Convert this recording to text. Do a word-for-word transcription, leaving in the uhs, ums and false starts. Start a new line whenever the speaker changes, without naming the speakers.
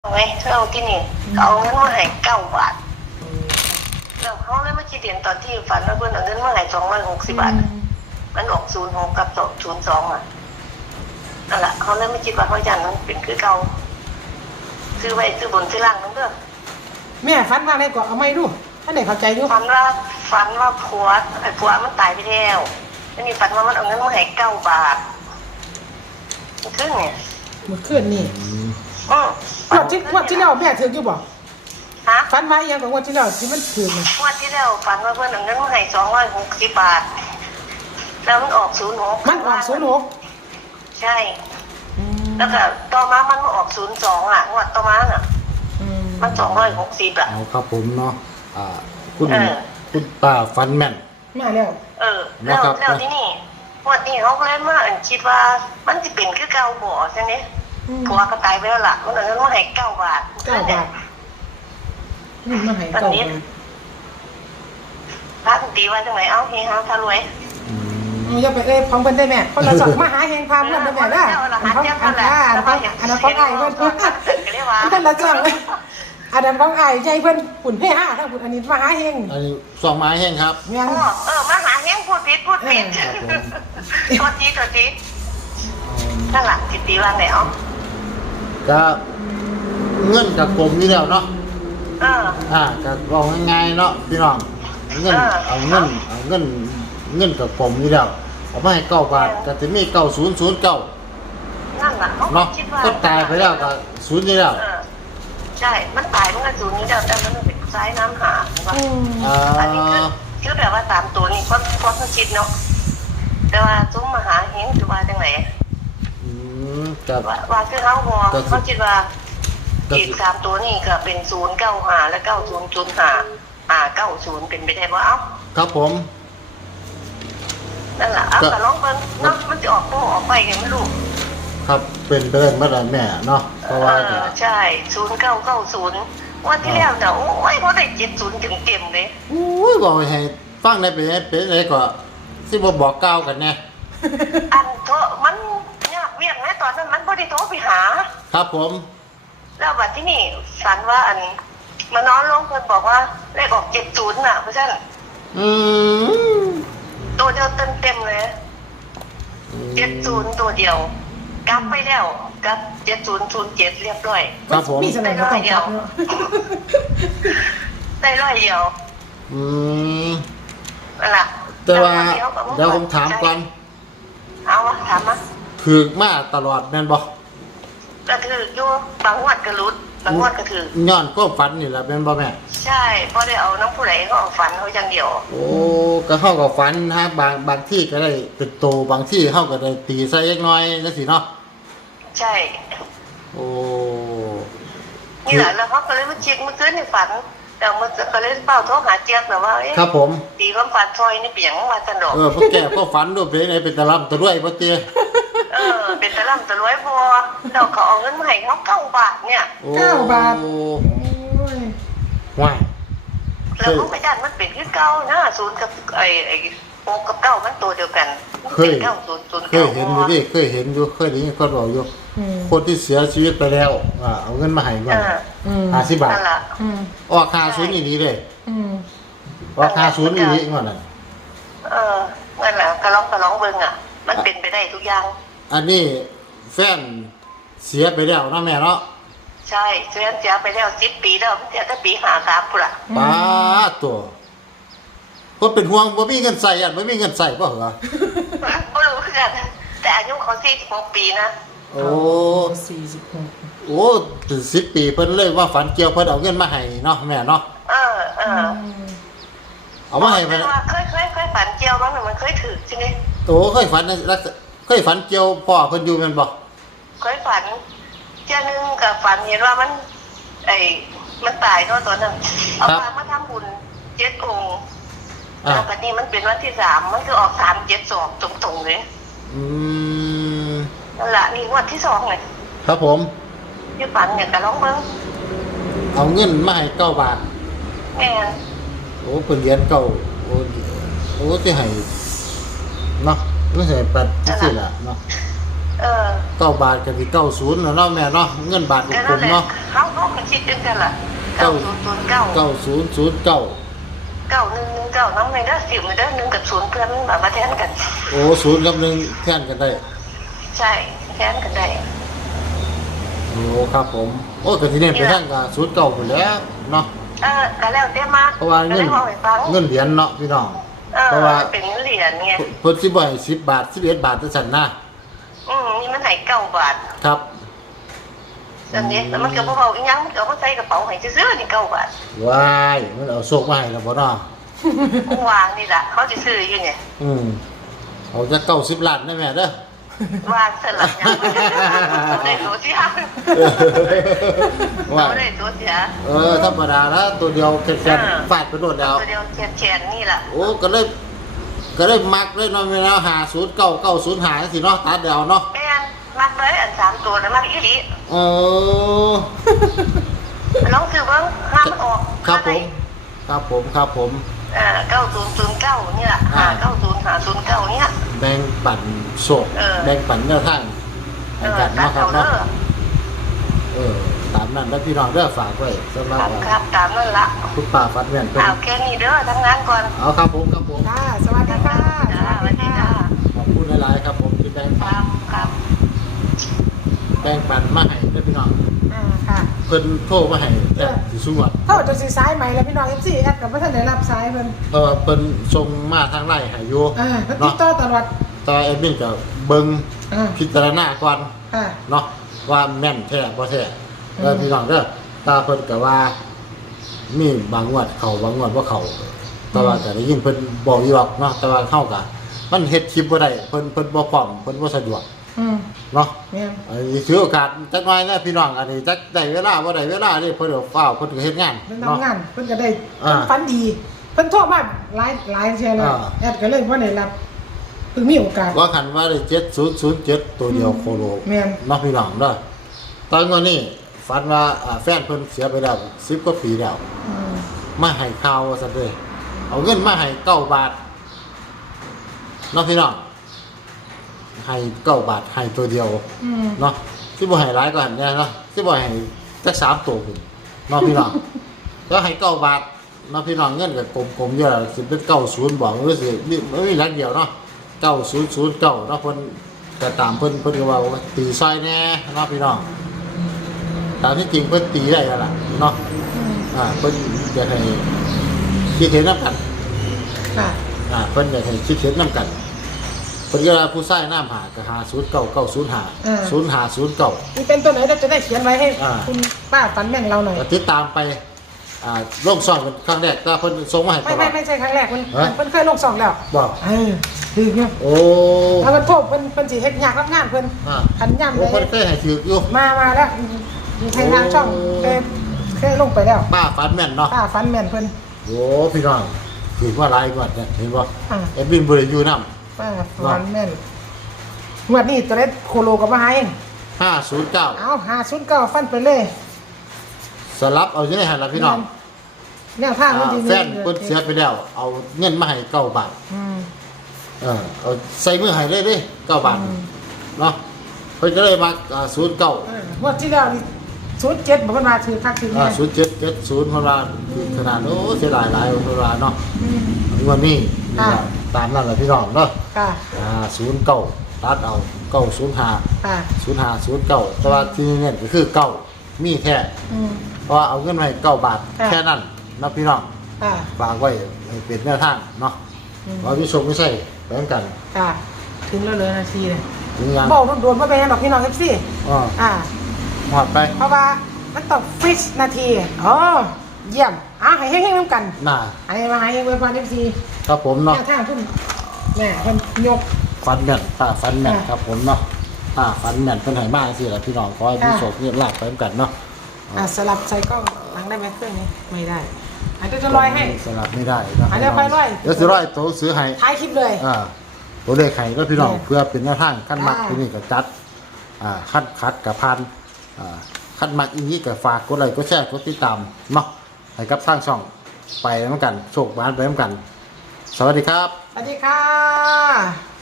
ไงเราที่นี่เอาเงินมาให้เก้าบาทแล้วเขาเลยมาคิดเห็นตอนที่ฝันว่าเพื่อนเอาเงินมาให้สองร้อยหกสิบบาทมันออกศูนย์หกกับสองศูนย์สองอ่ะนั่นแหละเขาเลยไม่คิดว่าเขายันมันเป็นคือเก่าซื้อไว้ซื้อบนซื้อล่างนั่นเด้อ
แม่ฝันว่าอะไรก็เอาไม่รู้ท่านไหนเข้าใจอยู่
ฝันว่าฝันว่าผัวไอ้ผัวมันตายไปแล้วแล้วนี่ฝันว่ามันเอาเงินมาให้เก้าบาทมันขึ้นเนี่ย
เมื่อคืนนี่
อืม
วันที่วันที่แล้วแม่ถืออยู่บ่
ฮะ
ฝันว่าอย่างของวันที่แล้วที่มันถือมัน
วันที่แล้วฝันว่าเพื่อนเอาเงินมาให้สองร้อยหกสิบบาทแล้วมันออกศูนย์หก
มันออกศูนย์หก
ใช่แล้วก็ต่อมามันมาออกศูนย์สองอ่ะงวดต่อมาอ่ะมันสองร้อยหกสิบอ่ะ
เอาครับผมเนาะอ่าคุณคุณป้าฟันแม่น
มาแล้ว
เออแล้วแล้วที่นี่งวดนี้เขาก็เลยมาคิดว่ามันจะเป็นคือเก่าบ่ใช่ไหมผัวก็ตายไปแล้วล่ะมันเอาเงินมาให้เก้าบาท
เก้าบาทนี่มาให้เก้าบาท
พระคุณตีวันจังไหนเอ้าเฮฮาทะรวย
อย่าไปเอ้ยของเพิ่นได้แม่คนละสองมาหาแห่งความเพิ่นได้แม่เด้ออันของอันอ่าอันของอันของไอ้เพิ่นเพิ่นละสองอันนั้นของไอ้ใจเพิ่นปุ่นเพ่ห้าถ้าปุ่นอันนี้มาหาแห่ง
อันนี้สองไม้แห้งครับ
ยังเออมาหาแห่งพูดผิดพูดผิดตัวจีตัวจีนั่นแหละจิตตีวันไหนเอ้า
ก็เงื่อนกับกลมนี่แล้วเนาะ
เออ
อ่าก็ลองง่ายๆเนาะพี่น้องเงินเอาเงินเอาเงินเงินกับผมนี่แล้วเอามาให้เก้าบาทก็จะมีเก้าศูนย์ศูนย์เก้า
นั่นแหละ
เนาะก็ตายไปแล้วก็ศูนย์นี่แล้ว
ใช่มันตายมันก็ศูนย์นี่แล้วแต่มันเป็นซ้ายน้ำหาอันนี้คือคือแบบว่าสามตัวนี่ก็ก็ต้องคิดเนาะแต่ว่าซุ้มมหาเฮงคือว่าจังไหน
อืมกับ
ว่าคือเขาพอเขาคิดว่าอีกสามตัวนี่ก็เป็นศูนย์เก้าหาและเก้าศูนย์ศูนย์หาอ่าเก้าศูนย์เป็นไปได้ว่าเอ้า
ครับผม
นั่นแหละเอาแต่ลองเบิ่งเนาะมันจะออกโตออกไปไงไม่รู้
ครับเป็นไปได้มาได้แม่เนาะเพราะว่า
ใช่ศูนย์เก้าเก้าศูนย์วันที่แล้วแต่โอ้ยพอได้เจ็ดศูนย์ถึงเต็มเลย
โอ้ยบอกให้ฟังได้เป็นเป็นอะไรก็สิบ่บอกก้าวกันแน่
อันโทมันยากเวียงนะตอนนั้นมันบ่ได้โทรไปหา
ครับผม
แล้ววันที่นี่ฝันว่าอันมานอนลงเพิ่นบอกว่าเลขออกเจ็ดศูนย์น่ะเพราะฉะนั้น
อืม
ตัวเดียวเต็มเต็มเลยเจ็ดศูนย์ตัวเดียวกลับไปแล้วกลับเจ็ดศูนย์ศูนย์เจ็ดเรียบร้อย
ครับผม
ได้ร้อยเดียวได้ร้อยเดียว
อืม
นั่นแหละ
แต่ว่าเดี๋ยวผมถามก่อน
เอาวะถามมา
ถือมาตลอดแม่นบ่
ก็ถืออยู่บางงวดก็รุดบางงวดก็ถือ
ย้อนก็ฝันนี่แหละแม่นบ่แม่
ใช่เพราะได้เอาน้องผู้ใดเขาเอาฝันเขาอย่างเดียว
โอ้ก็เข้ากับฝันฮะบางบางที่ก็ได้เป็นโตบางที่เข้าก็ได้ตีใส่เล็กน้อยจังซี่เนาะ
ใช่
โอ้
นี่แหละแล้วเขาก็เลยมาคิดเมื่อคืนในฝันแต่มันก็เลยเป้าโทรหาเจี๊ยบแบบว่า
ครับผม
ตีความฝันซอยนี่เปียงว่าสนุก
เออพวกแกก็ฝันด้วยเป็นไงเป็นตะลำตะรวยพ่อเตี้ย
เออเป็นตะลำตะรวยพอเราเขาเอาเงินมาให้เขาเก้าบาทเนี่ย
เก้าบาท
ว้า
แล้วเขาไปด้านมันเป็นคือเก้านะศูนย์กับไอ้ไอ้หกกับเก้ามันตัวเดียวกัน
เคยเก้าศูนย์ศูนย์เคยเห็นอยู่ดิเคยเห็นอยู่เคยได้ยินคนบอกอยู่คนที่เสียชีวิตไปแล้วอ่าเอาเงินมาให้เงินห้าสิบบาทออกค่าศูนย์อีนี้เลยออกค่าศูนย์อีนี้ก่อนน่ะ
เออนั่นแหละกระล้องกระล้องเบิ่งอ่ะมันเป็นไปได้ทุกอย่าง
อันนี้แฟนเสียไปแล้วนะแม่เนาะ
ใช่แฟนเสียไปแล้วสิบปีแล้วเสียตั้งปีห้าสามพุ่นละ
ป้าตัวคนเป็นห่วงบ่มีเงินใส่อ่ะบ่มีเงินใส่ป่ะเหรอ
บ่รู้คือกันแต่อายุเขาสี่สิบหกปีนะ
โอ้
สี่สิบหก
โอ้ถึงสิบปีเพิ่นเลยว่าฝันเกี่ยวเพิ่นเอาเงินมาให้เนาะแม่เนาะ
เออเออ
เอามาให้เพิ่น
เคยเคยเคยฝันเกี่ยวบ้างมันเคยถือใช่ไหม
โอ้เคยฝันลักษณะเคยฝันเกี่ยวพ่อเพิ่นอยู่แม่นบ่
เคยฝันเจ้านึงกับฝันเห็นว่ามันไอ้มันตายเนาะตอนนั้นเอาพามาทำบุญเจ็ดองค์แล้วก็นี่มันเป็นวันที่สามมันคือออกสามเจ็ดสองตรงๆเลย
อืม
นั่นแหละนี่วันที่สองเลย
ครับผม
ที่ฝันเนี่ยกระล้องเบิ้ง
เอาเงินมาให้เก้าบาท
แม่
โอ้เพิ่นเรียนเก้าโอ้โอ้ที่ให้เนาะไม่ใช่ปัดที่สิล่ะเนาะเออเก้าบาทกับที่เก้าศูนย์เนาะแม่เนาะเงินบาทกลมเนาะ
เขาเขาก็คิดจังกันล่ะเก้าศูนย์ศูนย์เก้า
เก้าศูนย์ศูนย์เก้า
เก้าหนึ่งหนึ่งเก้าน้ำในด้านสิบในด้านหนึ่งกับศูนย์เพื่อนแบบมาแทนกัน
โอ้ศูนย์กับหนึ่งแทนกันได้
ใช่แทนกันได้
โอ้ครับผมโอ้ก็ที่นี่ไปทางกับศูนย์เก้าหมดแล้วเนาะ
เออก็แล้วแต่มาก
เพราะว่าเงิน
ก็ได้ฟัง
เงินเหรียญเนาะพี่น้อง
เออ
เพราะว่า
เป็นเงินเหรียญไง
เพิ่นสิบ่ให้สิบบาทสิบเอ็ดบาทจังซั่นนะ
อืมนี่มันไหนเก้าบาท
ครับ
อันนี้แล้วมันก็บ่เบาอีหยังมันก็เอามาใส่กระเป๋าให้ซื้อๆนี่เก้าบาท
ว้ายมันเอาโชคมาให้แล้วบ่เนาะ
วางนี่ล่ะเขาสิซื้ออยู่เนี่ย
อืมเอาจะเก้าสิบล้านได้แม่เด้อ
วางสลับยังเอาได้ตัวเสีย
ว่า
เอาได้ตัวเสีย
เออธรรมดาแล้วตัวเดียวแค่ๆฟาดไปโดดแล้ว
ตัวเดียวแขนๆนี่ล่ะ
โอ้ก็เลยก็เลยมักเลยเนาะแม่แล้วหาศูนย์เก้าเก้าศูนย์หาสิเนาะตัดเดียวเนาะ
แม่นมักเลยอันสามตัวแล้วมักอีหลี
เออ
ลองซื้อเบิ่งห้ามมันออก
ครับผมครับผมครับผม
อ่าเก้าศูนย์ศูนย์เก้านี่ล่ะห้าเก้าศูนย์ห้าศูนย์เก้าเนี่ย
แบ่งปันโศก
เออ
แบ่งปันแนวทาง
เอ
ให้
อ
กัน
ตัด
เนาะครับ
เอาเด้
เนาะ
อ
เออตามนั้นแล้วพี่น้องเด้อฝากไว้สำหรับ
ครับครับตามนั่นละ
คุณป้าฟัดแม่นเป็น
เอาแค่นี้เด้อทำงานก่อน
เอาครับผมครับผม
ค่ะสวัสดีค่ะ
จ้าสวัสดีจ้า
ขอบคุณหลายๆครับผมที่แบ่ง
ค
ปั
รั
น
บครับ
แบ่งปันมาให้เด้อพี่น้อง
อ่าค่ะ
เพิ่นโทรมาให้แต่สิสู้อ่ะ
ถ้าว่าจะสีสายใหม่แล้วพี่น้องเอฟซีแอดกับพ่ท่านได้รับสายเพิ่น
เพราะว่าเพิ่นส่งมาทางไลน์ให้อยู่
อ่าเพิ่นติ
เนาะ
ดต่อตลอด
แต่ว่าแอดมินก็เบิ่ง
อ่า
พิจารณาก่อน
ค่ะ
เนาะว่าแม่นแท้บ่แท้
อืม
แล้วพี่น้องเด้อตาเพิ่นก็ว่ามีบางงวดเข้าบางงวดบ่เข้าแต่ว่าก็ได้ยินเพิ่นบอกอยู่หรอกเนาะแต่ว่าเฮาก็มันเฮ็ดคลิปบ่ได้เพิ่นเพิ่นบ่พร้อมเพิ่นบ่สะดวก
อืม
เนาะ
แม่น
อันนี้ถือโอกาสจักหน่อยนะพี่น้องอันนี้จักได้เวลาบ่ได้เวลานี่เพิ่นก็ฟ้าวเพิ่นก็เฮ็ดงาน
เพิ่น
เนาะ
ทำงานเพิ่นก็ได้
อ่า
ฝันดีเพิ่นโทรมาหลายหลายเทื่อแล้ว
อ่า
แอดก็เลยบ่ได้รับเพิ่งมีโอกาส
ว่าคันว่าได้เจ็ดศูนย์ศูนย์เจ็ดตัวเดียวโคโล
แม่น
เนาะพี่น้องเด้อตอนก่อนนี้ฝันว่าอ่าแฟนเพิ่นเสียไปแล้วสิบกว่าปีแล้ว
อืม
มาให้ข่าวซะเด้อเอาเงินมาให้เก้าบาทเนาะพี่น้องให้เก้าบาทให้ตัวเดียว
อืม
เนาะสิบ่ให้หลายกว่าหันแน่เนาะสิบ่ให้จักสามตัวพุ่นเนาะพี่น้อง แล้วให้เก้าบาทเนาะพี่น้องเงินก็กลมๆอยู่แล้วสิเป็นเก้าศูนย์บอกหรือสิมีมันมีหลักเดียวเนาะเก้าศูนย์ศูนย์เก้าเนาะเพิ่นก็ตามเพิ่นเพิ่นก็ว่าว่าตีซอยแน่เนาะพี่น้องตามที่จริงเพิ่นตีได้แล้วล่ะเนาะ
อืม
อ่าเพิ่นอยากให้คิดเห็นน้ำกัน
ค่ะ
อ่าเพิ่นอยากให้คิดเห็นน้ำกันเพิ่นก็ว่าผู้ใช้น้ำหาก็หาศูนย์เก้าเก้าศูนย์หาศูนย์หาศูนย์เก้า
นี่เป็นตัวไหนเราจะได้เขียนไว้ให้
อ่า
คุณป้าฝันแม่นเราหน่อย
ก็ติดตามไปอ่าลงซ่อนเป็นครั้งแรกก็เพิ่นส่งมาให้ต
ไม่
ลอ
ไม่
ด
ไม่ใช่ครั้งแรกมัน
ฮะ
มันเคยลงสองแล้ว
บอก
เออคือเนี่ย
โอ้
ถ้ามันโทษเพิ่นเพิ่นสิเฮ็ดยากรับงานเพิ่น
อ่า
ขันย่ำ
โอ้
เลย
เพิ่นเคยให้ถืออยู่
มามาแล้วมีใครทางช่องเคยเคยลงไปแล้ว
ป้าฟันแม่นเนาะ
ป้าฝันแม่นเพิ่น
โอ้พี่น้องถือว่าหลายกว่าเนี่ยเห็นบ่
อ่า
เอ็ดวินบ่ได้อยู่นำ
ป้าฝันแม่นงวดนี้ตัวเล็กโคโลกับมาหาเอง
ห้าศูนย์เก้า
เอาหาศูนย์เก้าฟันไปเลย
สลับเอาอยู่ในหันล่ะพี่น้อง
แนวทางมัน
อ่า
ดี
แฟนเพิ่นเสียไปแล้ว เอาเงินมาให้เก้าบาท
อืม
เออเอาใส่มือให้เลยเด้เก้าบาท
อืม
เนาะเพิ่นก็เลยมาอ่าศูนย์เก้า
เอองวดที่แล้วนี่ศูนย์เจ็ดบอกว่ามาถือคักถือ
อ่า
แม่
ศูนย์เจ็ดเจ็ดศูนย์เพิ่นว่าขนาดโอ้เสียดายหลายเพิ่นว่าเนาะ
อืม
วันนี้นี่
อ่า
แหละตามนั้นแหละพี่น้องเนาะ
ค่ะ
อ่าศูนย์เก้าตัดเอาเก้าศูนย์ห้า
ค่ะ
ศูนย์ห้าศูนย์เก้าแต่ว่าที่นี่ก็คือเก้ามีแท้
อืม
เพราะว่าเอาเงินมาให้เก้าบาท
ค่ะ
แค่นั้นนะพี่น้อง
ค่ะ
ฝากไว้ให้เป็นแนวทางเนาะ
อืม
ว่าพี่ชมไม่ใช่แบ่งกัน
ค่ะถึงแล้วเลยนาทีเลย
ถึงยัง
บอกโดนๆว่าเป็นยังดอกพี่น้องเอฟซี
อ๋อ
อ่า
หอดไป
เพราะว่ามันต้องฟิชนาทีอ๋อเยี่ยมอ่ะให้เฮ้งๆน้ำกัน
น่า
ให้มาให้เวฟานเอฟซี
ครับผม
แน
เนาะ
วทางพุ่นแม่เพิ่นยก
ฟันแม่นป้าฟันแม่น
ค่ะ
ครับผมเนาะป้าฟันแม่นเป็นไหมากสิล่ะพี่น้องขอให้พี่
ค่ะ
โชคนี่ลากไปเหมือนกันเนาะ
อ่ะสลับใส่กล้องหลังได้ไหมเครื่องนี้ไม่ได้อันนี้จะลอยให้
สลับไม่ได้นะ
อันเดี๋ยวไปร้อย
เดี๋ยวสิร้อยตัวซื้อให้
ท้ายคลิปเลย
อ่าตัวเลขไข่แล้วพี่น้อง
เนี่ย
เพื่อเป็นแนวทางขั้นมัก
อ่า
ที่นี่ก็จัดอ่าขั้นคัดกับพันอ่าขั้นมักอีกนี้ก็ฝากกดไลค์กดแชร์กดติดตามเนาะให้กับทางช่องไปเหมือนกันโชคบ้านไปเหมือนกัน สวัสดีครับ
สวัสดีค่ะ